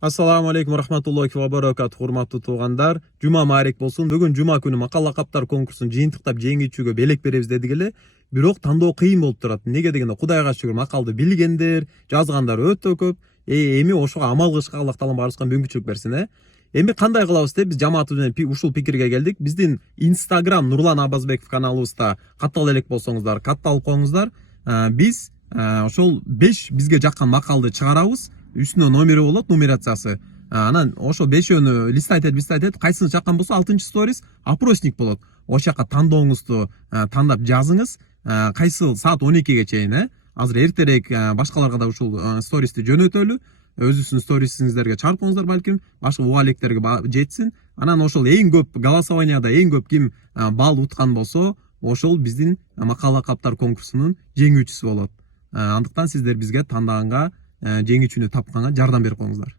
Assalamu alaikum рахматуллахи ва баракату. Урматтуу туугандар, жума маарек болсун. Бүгүн жума күнү макал лакаптар конкурсун жыйынтыктап жеңүүчүгө белек беребиз дедик эле. Бирок тандоо кыйын болуп турат. Неге дегенде Кудайга шүгүр макалды билгендер, жазгандар өтө көп. Эми ошого амал кылышка Аллах таалам баарыбызга мүмкүнчүлүк берсин. Эми кандай кылабыз деп биз жамаатыбыз менен ушул пикирге келдик. Биздин Instagram Нурлан Абазбеков каналыбызда каттала элек болсоңуздар, катталып коюңуздар. Биз ошол 5 бизге жаккан макалды чыгарабыз. Үстүнө номери болот, нумерациясы. Анан ошо бешөөнү листайт этип, кайсысын чаккан болсо 6-сторис опросник болот. Ошол жака тандооңузду тандап жазыңыз. Кайсыл саат 12ге чейин, азыр эртерээк башкаларга да ушул стористи жөнөтөлү. Өзүңүздүн сторисиңиздерге чыгарып коюңуздар, балким башка угалектерге жетсин. Анан ошол эң көп голосованияда эң көп ким балл уткан болсо, ошол биздин макала каптар конкурсунун жеңүүчүсү болот. Андыктан сиздер бизге тандаганга, жеңүүчүнү тапканга жардам берип коюңуздар.